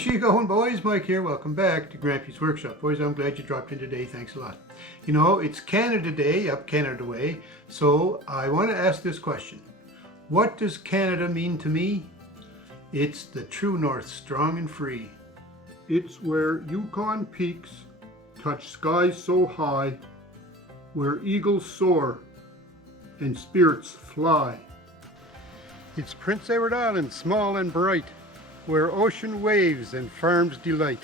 How's she going, boys? Mike here. Welcome back to Grampie's Workshop. Boys, I'm glad you dropped in today. Thanks a lot. You know, it's Canada Day, up Canada Way, so I want to ask this question. What does Canada mean to me? It's the true north, strong and free. It's where Yukon peaks touch skies so high, where eagles soar and spirits fly. It's Prince Edward Island, small and bright, where ocean waves and farms delight.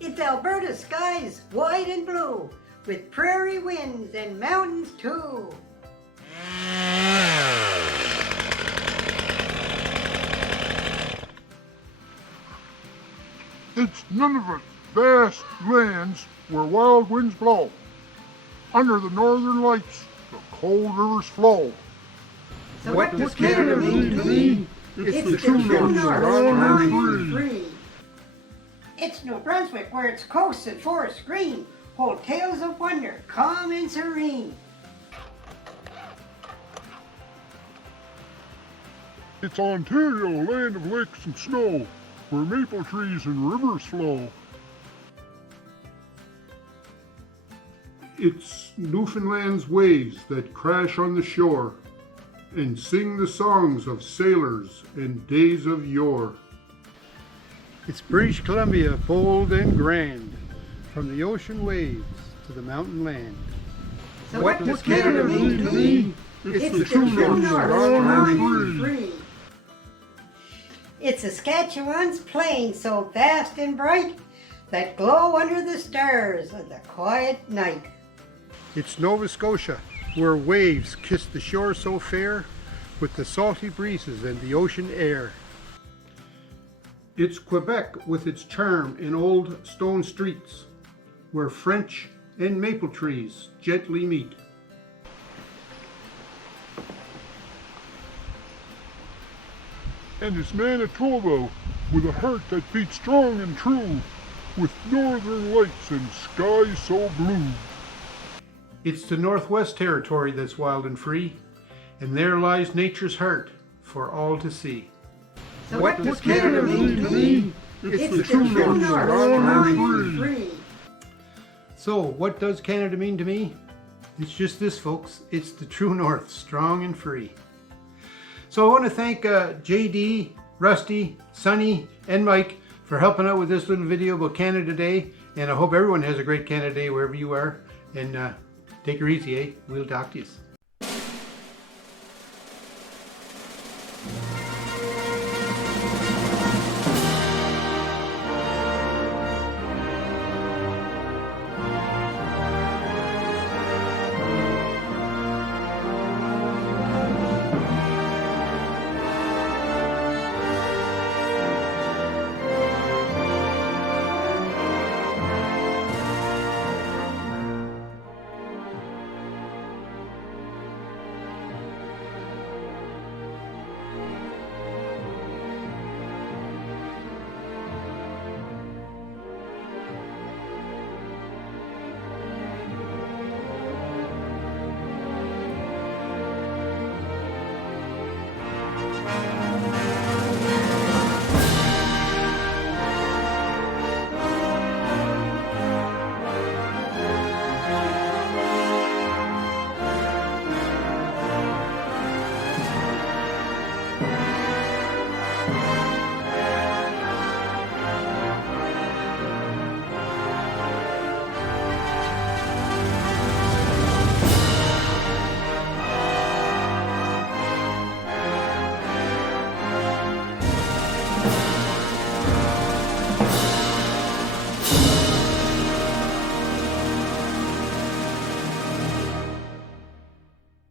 It's Alberta skies, wide and blue, with prairie winds and mountains too. It's Nunavut, vast lands where wild winds blow. Under the northern lights, the cold rivers flow. So what does Canada mean to me? It's the true north, strong and free. It's New Brunswick, where its coasts and forests green hold tales of wonder, calm and serene. It's Ontario, land of lakes and snow, where maple trees and rivers flow. It's Newfoundland's waves that crash on the shore and sing the songs of sailors and days of yore. It's British Columbia, bold and grand, from the ocean waves to the mountain land. So what does Canada mean to me? It's the true north, strong and free. It's Saskatchewan's plains so vast and bright that glow under the stars of the quiet night. It's Nova Scotia, where waves kiss the shore so fair, with the salty breezes and the ocean air. It's Quebec with its charm and old stone streets, where French and maple trees gently meet. And it's Manitoba with a heart that beats strong and true, with northern lights and skies so blue. It's the Northwest Territory that's wild and free, and there lies nature's heart for all to see. So what does Canada mean to me? It's the true north, strong and free. So, what does Canada mean to me? It's just this, folks. It's the true north, strong and free. So I want to thank JD, Rusty, Sonny, and Mike for helping out with this little video about Canada Day. And I hope everyone has a great Canada Day wherever you are. And take her easy, eh? We'll talk to you.